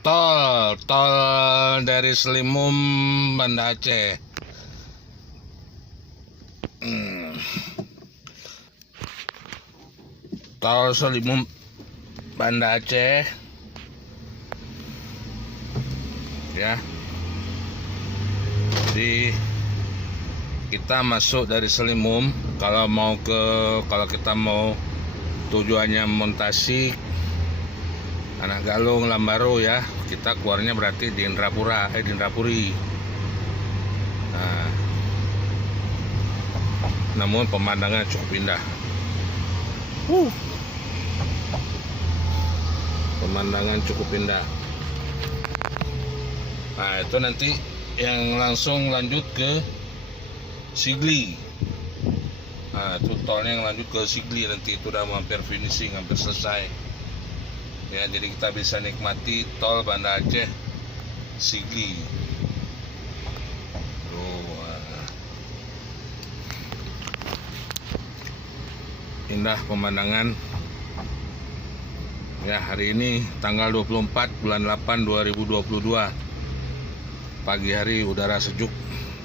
tol dari Selimum Banda Aceh. Tol Selimum Banda Aceh ya. Jadi kita masuk dari Selimum kalau kita mau tujuannya Montasik, Anak Galung, Lambaro ya, kita keluarnya berarti di Indrapuri. Nah, namun pemandangan cukup indah. Pemandangan cukup indah. Nah, itu nanti yang langsung lanjut ke Sigli. Nah, itu tolnya yang lanjut ke Sigli nanti, itu udah hampir finishing, hampir selesai. Ya, jadi kita bisa nikmati tol Banda Aceh Sigli. Indah pemandangan. Ya, hari ini tanggal 24 bulan 8 2022. Pagi hari udara sejuk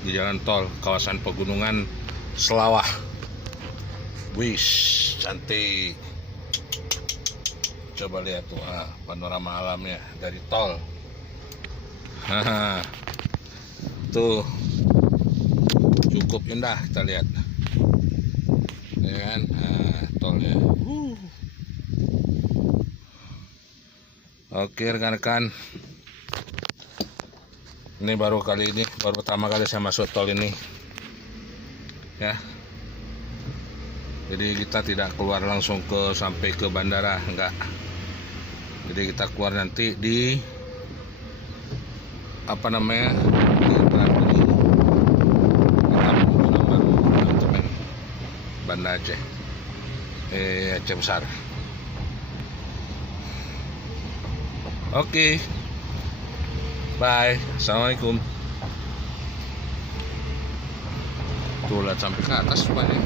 di jalan tol kawasan pegunungan Selawah. Wish, cantik. Coba lihat tuh panorama alamnya dari tol. Tuh cukup indah kita lihat. Ya kan? Tolnya. Oke rekan-rekan, ini baru pertama kali saya masuk tol ini ya. Jadi kita tidak keluar langsung sampai ke bandara, enggak. Jadi kita keluar nanti di di Indrapuri, teman Banda Aceh, Aceh besar. Oke, bye, assalamualaikum. Tuh lihat sampai ke atas banyak.